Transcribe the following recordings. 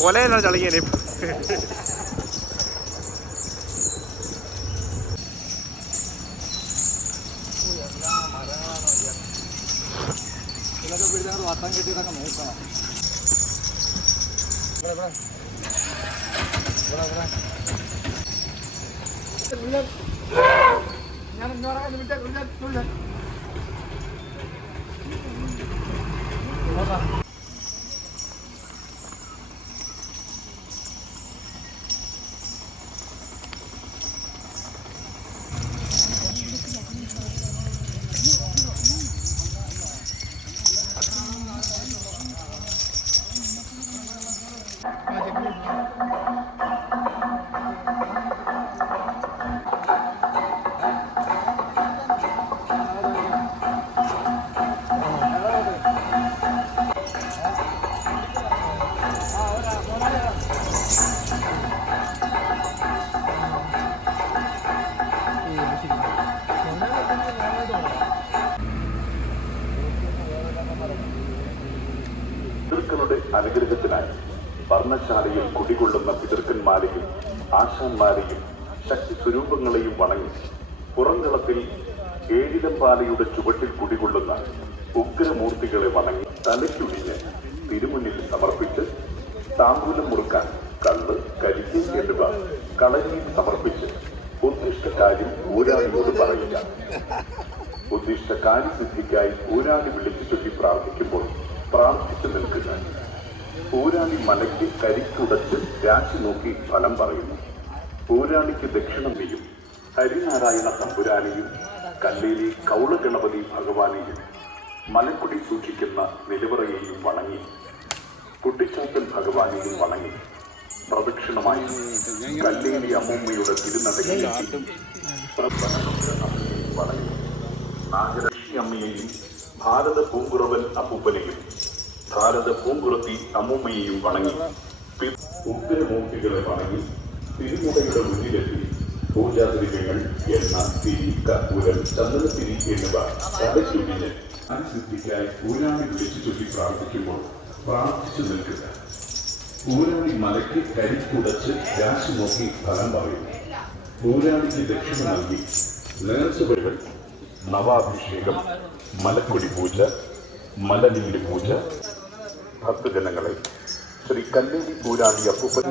കൊലയിലാണ് ചളിങ്ങനെ. വട്ടം കെട്ടിയിട്ടൊക്കെ നോക്കണം. പിതൃക്കളുടെ അനുഗ്രഹത്തിനായി വർണ്ണശാലയിൽ കുടികൊള്ളുന്ന പിതൃക്കന്മാരെയും ആശാന്മാരെയും ശക്തി സ്വരൂപങ്ങളെയും വണങ്ങി പുറംകളത്തിൽ ഏഴിലമ്പാലയുടെ ചുവട്ടിൽ കുടികൊള്ളുന്ന ഉഗ്രമൂർത്തികളെ വണങ്ങി തലയ്ക്കുഴിഞ്ഞ് തിരുമുന്നിൽ സമർപ്പിച്ച് താമ്പൂലം മുറുക്കാൻ കള്ള് കരിക്ക് എന്നിവ കളരിയിൽ സമർപ്പിച്ച് ഉദ്ദിഷ്ട കാര്യം ഊരാളിയോട് പറയുക. ഉദ്ദിഷ്ട കാര്യസിദ്ധിക്കായി ഊരാളി വിളിച്ചു ചൊല്ലി പ്രാർത്ഥിക്കുമ്പോൾ പ്രാർത്ഥിച്ചു നിൽക്കുക. ഊരാളി മലയ്ക്ക് കരിക്കുടച്ച് രാശി നോക്കി ഫലം പറയുന്നു. ഊരാളിക്ക് ദക്ഷിണം ചെയ്യും. ഹരിനാരായണ തമ്പുരാനെയും കല്ലേരി കൗളഗണപതി ഭഗവാനെയും മലക്കുടി സൂക്ഷിക്കുന്ന നിലവറയെയും വണങ്ങി കുട്ടിച്ചാത്തൻ ഭഗവാനെയും വണങ്ങി പ്രദക്ഷിണമായി കല്ലേരി അമ്മൂമ്മയുടെ തിരുനടയിൽ വണങ്ങി നാഗലക്ഷ്മി അമ്മയെയും ഭാരത പൂങ്കുറവൻ അപ്പൂപ്പനെയും ഭാരത പൂങ്കുറത്തി അമ്മൂമ്മയെയും വണങ്ങി ഉഗ്രമൂർത്തികളെ വണങ്ങി തിരുമുടയുടെ മുന്നിലെത്തി പൂജാദ്രവ്യങ്ങൾ എണ്ണ തിരി കർപ്പൂരം ചന്ദനത്തിരി എന്നിവ തലയ്ക്കുഴിഞ്ഞ് അനുസിദ്ധിക്കായി ഊരാളി വിളിച്ചു ചൊല്ലി പ്രാർത്ഥിക്കുമ്പോൾ പ്രാർത്ഥിച്ചു നിൽക്കുക. ഊരാളി മലയ്ക്ക് കരിക്കുടച്ച് രാശി നോക്കി ഫലം പറയുന്നു. ഊരാളിക്ക് ദക്ഷിണ നൽകി നേർച്ചവഴികൾ നവാഭിഷേകം മലക്കൊടി പൂജ മലനീര് പൂജ. ഭക്തജനങ്ങളെ ശ്രീ കല്ലേരി ഊരാളി അപ്പൂപ്പൻ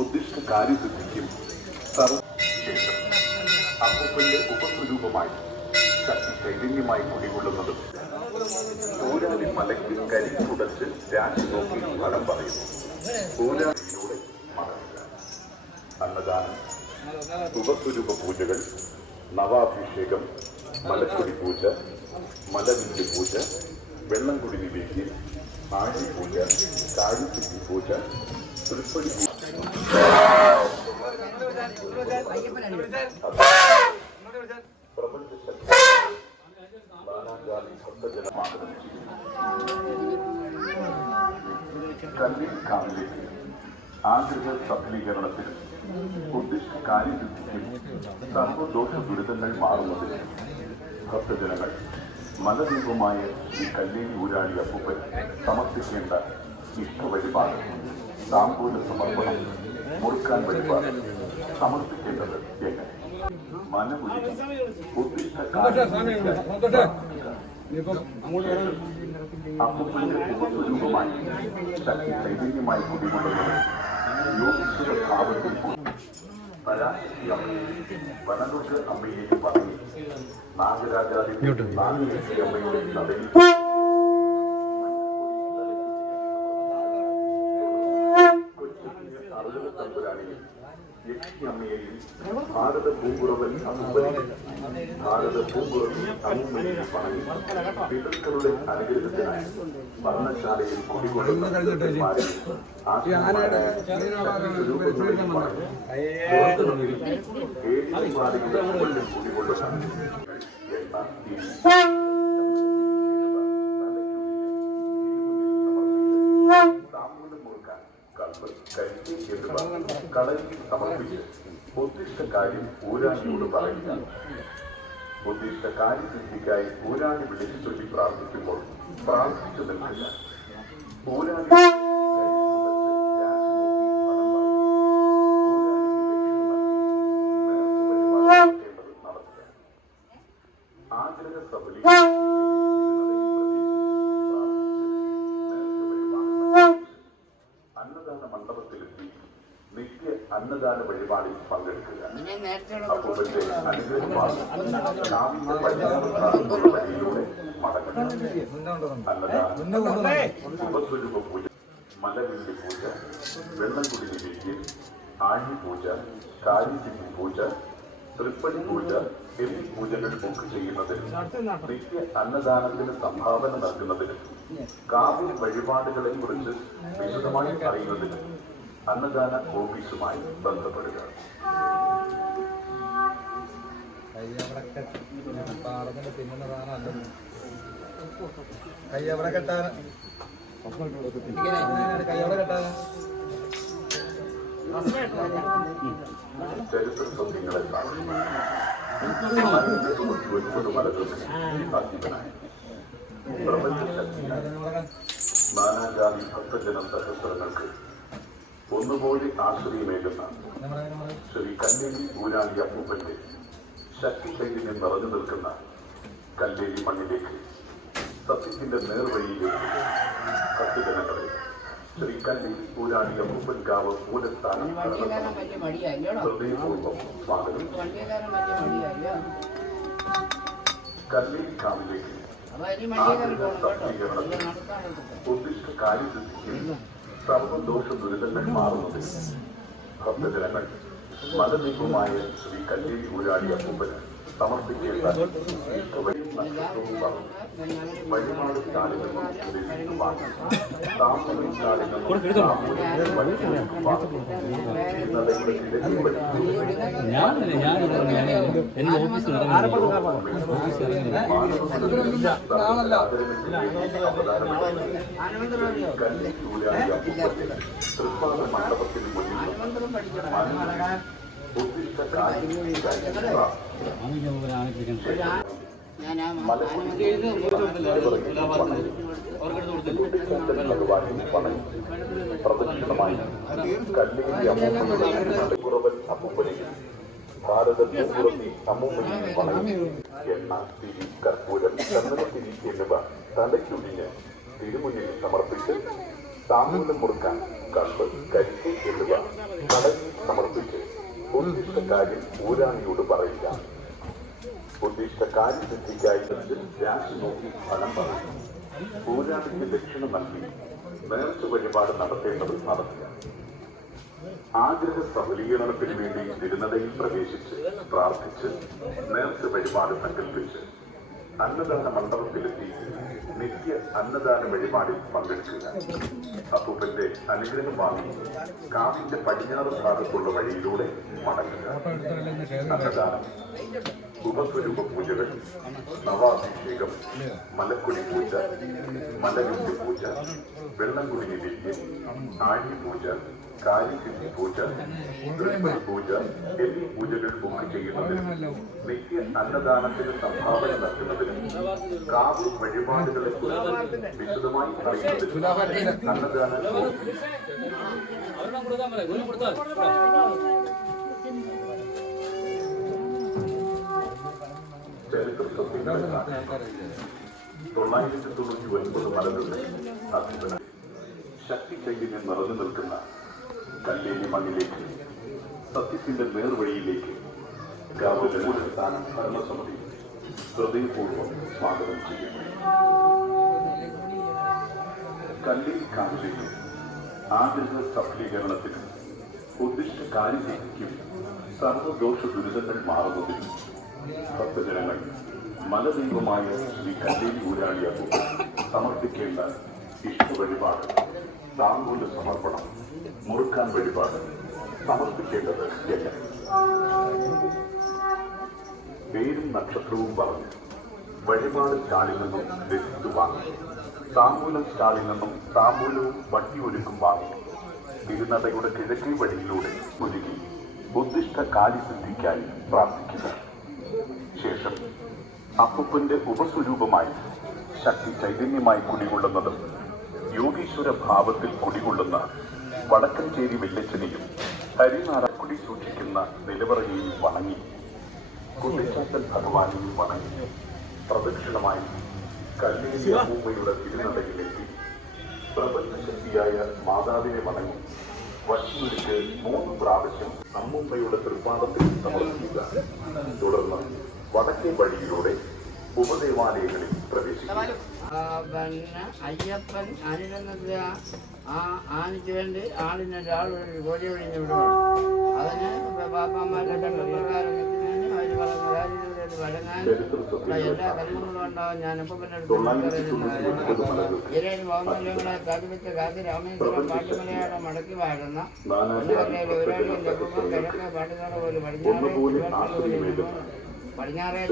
ഉദ്ദിഷ്ട കാര്യസിദ്ധിക്കും സർവശേഷം അപ്പൂപ്പന്റെ ഉപസ്വരൂപമായി ശക്തി ചൈതന്യമായി കുടികൊള്ളുന്നതും ഊരാളി മലയ്ക്ക് കരിക്കുടച്ച് രാശി നോക്കി ഫലം പറയുന്നു. ഊരാളിയിലൂടെ മടങ്ങുക. അന്നദാനം, ഉപസ്വരൂപ പൂജകൾ, നവാഭിഷേകം, മലക്കൊടി പൂജ, മലനിന്റെ പൂജ, വെള്ളംകുടി നിവേദ്യം, ആഴിപൂജ, കാര്യസിദ്ധി പൂജ, തൃപ്പടി കല്ലിക്കാവിലേക്ക് ആഗ്രഹ സഫലീകരണത്തിനും ഉദ്ദിഷ്ട കാര്യസിദ്ധിക്കും സർവദോഷ ദുരിതങ്ങൾ മാറുന്നതിന് ഭക്തജനങ്ങൾ മലദീപമായ ഈ കല്ലേരി ഊരാളി അപ്പൂപ്പൻ സമർപ്പിക്കേണ്ട ഇഷ്ടവഴിപാട് താമ്പൂല സമർപ്പണം മുറുക്കാൻ വഴിപാട് സമർപ്പിക്കേണ്ടത് എങ്ങനെ? മനമുടി ഉദ്ദിഷ്ട അപ്പൂപ്പന്റെ ഉപസ്വരൂപമായി ശക്തി ചൈതന്യമായി കുടികൊള്ളുന്നത് യോഗീശ്വര ഭാവത്തിൽ പരാശക്തി അമ്മയെയും വനദുർഗ അമ്മയെയും പറഞ്ഞു നാഗരാജാതി നാഗേശ്വരി അമ്മയുടെ നടയിൽ തമ്പുരാനെയും യക്ഷി അമ്മയെയും ഭാരത പൂങ്കുറവൻ അമ്മൂമ്മനെയും ഭാരത പൂങ്കുറവൻ അമ്മൂമ്മനെയും പറഞ്ഞു പിതൃക്കളുടെ അനുഗ്രഹത്തിനായി വർണ്ണശാലയിൽ കുടികൊള്ളുന്ന പിതൃക്കന്മാരെയും ആശാന്മാരെയും സ്വരൂപങ്ങളെയും പറഞ്ഞു ഏഴിലമ്പാലയുടെ ചുവട്ടിൽ കുടികൊള്ളുന്ന എണ്ണ താമ്പൂലം മുറുക്കാൻ കൽപ്പ് കരിക്ക് എന്നിവ കളരിയിൽ സമർപ്പിച്ച് ഉദ്ദിഷ്ട കാര്യം ഊരാളിയോട് പറയുക. ഉദ്ദിഷ്ട കാര്യസിദ്ധിക്കായി ഊരാളി വിളിച്ചു ചൊല്ലി പ്രാർത്ഥിക്കുമ്പോൾ പ്രാർത്ഥിച്ചു നിൽക്കുക. ഊരാളി അന്നദാന വഴിപാടിൽ പങ്കെടുക്കുക. അപ്പൂപ്പന്റെ അനുഗ്രഹമാണ് കാവിന്റെ പടിഞ്ഞാറുള്ള വഴിയിലൂടെ മടങ്ങുക. അന്നദാനം, ഉപസ്വരൂപ പൂജ, മലവില്ല് പൂജ, വെള്ളംകുടിഞ്ഞി വിദ്യ, ആഴിപൂജ, കാരിസിദ്ധി പൂജ, തൃപ്പടി പൂജ എന്നീ പൂജകൾ ബുക്ക് ചെയ്യുന്നതിനും നിത്യ അന്നദാനത്തിന് സംഭാവന നൽകുന്നതിനും കാവ്യ വഴിപാടുകളെ കുറിച്ച് വിശദമായി അറിയുന്നതിനും അന്നദാന ഓഫീസുമായി ബന്ധപ്പെടുക. കയ്യവിടെ കെട്ടാൻ ചരിത്ര സത്യങ്ങളെ നാനാജാതി ഭക്തജന സഹസ്രങ്ങൾക്ക് ഒന്നുപോലെ ആശ്രയമേകുന്ന ശ്രീ കല്ലേരി ഊരാളി അപ്പൂപ്പന്റെ ശക്തി ചൈതന്യം നിറഞ്ഞു നിൽക്കുന്ന കല്ലേരി മണ്ണിലേക്ക് സത്യത്തിന്റെ നേർവഴിയിലേക്ക് ഭക്തജനങ്ങളെ ശ്രീ കല്ലേരി ഊരാളി അപ്പൂപ്പൻകാവ് മൂലസ്ഥാനം ഹൃദയപൂർവ്വം സ്വാഗതം. കല്ലേരി കാവിലേക്ക് ഉദ്ദിഷ്ട കാര്യസിദ്ധിക്കും സർവദോഷ ദുരിതങ്ങൾ മാറുന്നതിൽ ഭക്തജനങ്ങൾ മലദീപമായ ശ്രീ കല്ലേരി ഊരാളി അപ്പൂപ്പന് സമർപ്പിക്കേണ്ട നക്ഷത്രവും പറഞ്ഞു വഴിപാട് ചാലികളും താമസം ചാലികളും തൃപ്പാദ മണ്ഡപത്തിന് മുന്നിൽ ഉദ്ദിഷ്ട പ്രദക്ഷിണമായി കല്ലേരി അമ്മൂമ്മൻ അമ്മൂമ്മനെയും ഭാരതപ്പൂർത്തി അമ്മൂമ്മനെയും വണങ്ങി എണ്ണ, തിരി, കർപ്പൂരം, ചന്ദനത്തിരി എന്നിവ തലയ്ക്കുടിഞ്ഞ് തിരുമുന്നിൽ സമർപ്പിച്ച് താമ്പൂലം മുറുക്കാൻ കള്ള്, കരിക്ക് എന്നിവ കടലിൽ സമർപ്പിച്ച് ഉദ്ദിഷ്ട കാര്യം ഊരാണിയോട് പറയുക. ഉദ്ദിഷ്ട കാര്യസിദ്ധിക്കായി രാശി നോക്കി ഫലം പറയും. ഊരാണിക്ക് ദക്ഷിണ നൽകി നേർച്ച വഴിപാട് നടത്തേണ്ടത് നടത്തുക. ആഗ്രഹ സഫലീകരണത്തിന് വേണ്ടി തിരുനടയിൽ പ്രവേശിച്ച് പ്രാർത്ഥിച്ച് നേർച്ച വഴിപാട് സങ്കല്പിച്ച് അന്നദാന മണ്ഡപത്തിലെത്തി നിത്യ അന്നദാന വഴിപാടിൽ പങ്കെടുക്കുക. അപ്പൂപ്പന്റെ അനുഗ്രഹം വാങ്ങി കാവിന്റെ പടിഞ്ഞാറ് ഭാഗത്തുള്ള വഴിയിലൂടെ മടങ്ങുക. അന്നദാനം, ഉപസ്വരൂപ പൂജകൾ, നവാഭിഷേകം, മലക്കുടി പൂജ, മലവില്ല് പൂജ, വെള്ളംകുടിഞ്ഞി വിദ്യ, ആഴിപൂജ, കാരിസിദ്ധി പൂജ, തൃപ്പടി പൂജ എന്നീ പൂജകൾ ബുക്ക് ചെയ്യുന്നതിനും നിത്യ അന്നദാനത്തിന് സംഭാവന നൽകുന്നതിനും കാവ് വഴിപാടുകളെ കുറിച്ച് വിശദമായി അറിയുന്നതിനും അന്നദാന ചരിത്ര സത്യങ്ങളെ 999 മലകളുടെ അധിപന ശക്തി ചൈതന്യം നിറഞ്ഞു നിൽക്കുന്ന കല്ലേരി മണ്ണിലേക്ക് സത്യത്തിന്റെ നേർവഴിയിലേക്ക് ഗാവസ്ഥാനം ഭരണസമിതി ഹൃദയപൂർവ്വം സ്വാഗതം ചെയ്യുന്നു. കല്ലേരി കാവിലേക്ക് ആഗ്രഹ സഫലീകരണത്തിനും ഉദ്ദിഷ്ട കാര്യസിദ്ധിക്കും സർവദോഷ ദുരിതങ്ങൾ മാറുന്നതിനും ഭക്തജനങ്ങൾ മലദൈവമായ ശ്രീ കല്ലേരി ഊരാളി അപ്പൂപ്പൻ സമർപ്പിക്കേണ്ട ഇഷ്ട വഴിപാട്, താമ്പൂല സമർപ്പണം, മുറുക്കാൻ വഴിപാട് സമർപ്പിക്കേണ്ടത് എങ്ങനെ? പേരും നക്ഷത്രവും പറഞ്ഞ് വഴിപാട് സ്റ്റാളിൽ നിന്നും രസീത് വാങ്ങി താമ്പൂലം സ്റ്റാളിൽ നിന്നും താമ്പൂലവും വട്ടിയൊരുക്കും വാങ്ങി തിരുനടയുടെ കിഴക്കേ വഴിയിലൂടെ ഒരുങ്ങി ഉദ്ദിഷ്ട കാര്യസിദ്ധിക്കായി പ്രാർത്ഥിക്കുക. ശേഷം അപ്പൂപ്പന്റെ ഉപസ്വരൂപമായി ശക്തി ചൈതന്യമായി കുടികൊള്ളുന്നതും യോഗീശ്വര ഭാവത്തിൽ കുടികൊള്ളുന്ന വടക്കഞ്ചേരി വെല്ലച്ചനെയും ഹരിനാരാക്കുടി സൂക്ഷിക്കുന്ന നിലവറയെയും വണങ്ങി കുട്ടിച്ചാത്തൻ ഭഗവാനെയും വണങ്ങി പ്രദക്ഷിണമായി കല്ലേരി അമ്മൂമ്മയുടെ തിരുനടയിലെത്തി പ്രപഞ്ചശക്തിയായ മാതാവിനെ വണങ്ങി വട്ടിയൊരുക്ക് 3 പ്രാവശ്യം അമ്മുമ്മയുടെ തൃപ്പാദത്തിൽ സമർപ്പിക്കുക. തുടർന്ന് വടക്കേ വഴിയിലൂടെ ഉപദേവാലയങ്ങളിൽ പ്രവേശിക്കുക. പിന്നെ അയ്യപ്പൻ അനിരുന്നത് ആ ആനയ്ക്ക് വേണ്ടി ആളിന് ഒരാൾ ഒരു കോഴി ഒഴിഞ്ഞ് വിടുകയാണ്. അതിന് പാപ്പാന്മാരുടെ പ്രകാരം അവർ പറയുന്ന കാര്യങ്ങളോട് വഴങ്ങാൻ എല്ലാ കർമ്മങ്ങളും ഉണ്ടാവും. ഞാനിപ്പോൾ പിന്നെ ഇരയിൽ മോഹൻമല്യങ്ങളെ കാത്തിവെച്ച് കാത്തി രാമേശ്വരം പാട്ടുമലയാളം മടക്കി വാഴുന്ന ഒരാളും ലഘുവും കിഴക്ക് പാട്ടുകാട് പോലും പടിഞ്ഞാറേ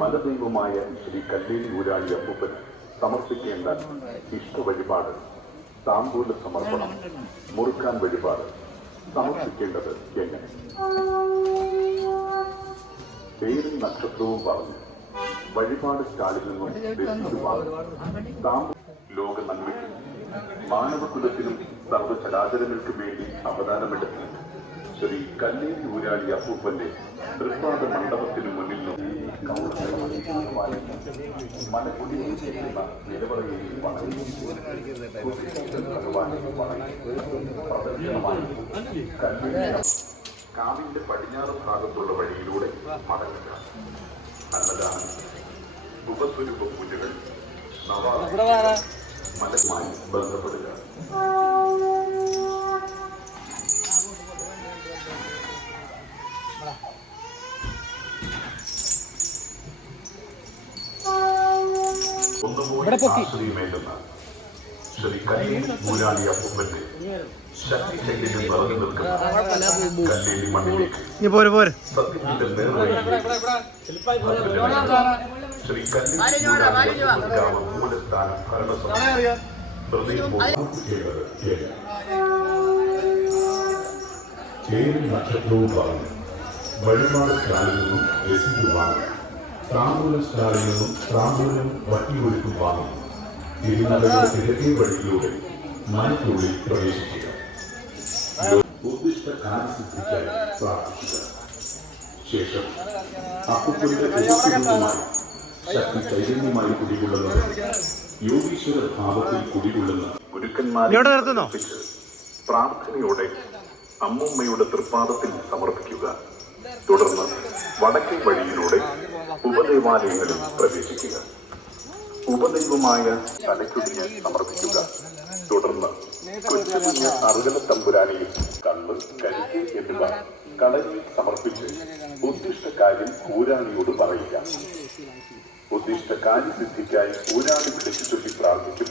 മലദൈവമായ ശ്രീ കല്ലേലി ഊരാളി അപ്പൂപ്പൻ സമർപ്പിക്കേണ്ട ഇഷ്ട വഴിപാട് താമ്പൂല സമർപ്പണം. മുറുക്കാൻ വഴിപാട് സമർപ്പിക്കേണ്ടത് എങ്ങനെ? പേരും നക്ഷത്രവും പറഞ്ഞു വഴിപാട് സ്റ്റാളിൽ നിന്നും ലോക നന്മയ്ക്കും മാനവകുലത്തിനും സർവ്വചരാചരങ്ങൾക്കും വേണ്ടി അവതാരമെടുത്ത് ശ്രീ കല്ലേലി ഊരാളി അപ്പൂപ്പന്റെ തൃപ്പാദ മണ്ഡപത്തിനു മുന്നിൽ കാവിന്റെ പടിഞ്ഞാറ് ഭാഗത്തുള്ള വഴിയിലൂടെ മടങ്ങുക. അന്നദാനം, ഉപസ്വരൂപ പൂജകൾ, മലയുമായി ബന്ധപ്പെടുക. ആശ്രയമേകുന്ന ശ്രീ കല്ലേലി ഊരാളി അപ്പൂപ്പന്റെ ശക്തി ചൈതന്യം നിറഞ്ഞു നിൽക്കുന്ന കല്ലേലി മണ്ണിലേക്ക് സത്യത്തിന്റെ ശ്രീ കല്ലേലി ഊരാളി അപ്പൂപ്പൻകാവ് മൂലസ്ഥാനം ഭരണസമിതി പേരും നക്ഷത്രവും പറഞ്ഞു വഴിപാട് സ്റ്റാളിൽ നിന്നും രസീത് വാങ്ങും. താമ്പൂല സ്റ്റാളിൽ നിന്നും താമ്പൂലം വട്ടിയൊരുക്കും വാങ്ങും. തിരുനഗര കിഴക്കേ വഴിയിലൂടെ മനത്തിനുള്ളിൽ പ്രവേശിക്കുക. ഉദ്ദിഷ്ട കാര്യസിദ്ധിക്കായി പ്രാർത്ഥിക്കുക. ശേഷം അപ്പൂപ്പന്റെ ഉപസ്വരൂപമായി ശക്തി ചൈതന്യമായി കുടികൊള്ളുന്നത് യോഗീശ്വര ഭാവത്തിൽ കുടികൊള്ളുന്ന ഗുരുക്കന്മാരെ പ്രാർത്ഥനയോടെ അമ്മുമ്മയുടെ തൃപ്പാദത്തിൽ സമർപ്പിക്കുക. തുടർന്ന് വടക്കേ വഴിയിലൂടെ ഉപദേവാലയങ്ങളിൽ പ്രവേശിക്കുക. ഉപദൈവമായ തലയ്ക്കൊടിഞ്ഞ് സമർപ്പിക്കുക. തുടർന്ന് കൊച്ചു കുഞ്ഞ് അറുകല തമ്പുരാനെയും കള്ള്, കരിക്ക് എന്നിവ കടലിൽ സമർപ്പിച്ച് ഉദ്ദിഷ്ട കാര്യം ഊരാളിയോട് പറയുക. ഉദ്ദിഷ്ട കാര്യസിദ്ധിക്കായി ഊരാളി വിളിച്ചു ചൊല്ലി പ്രാർത്ഥിക്കും.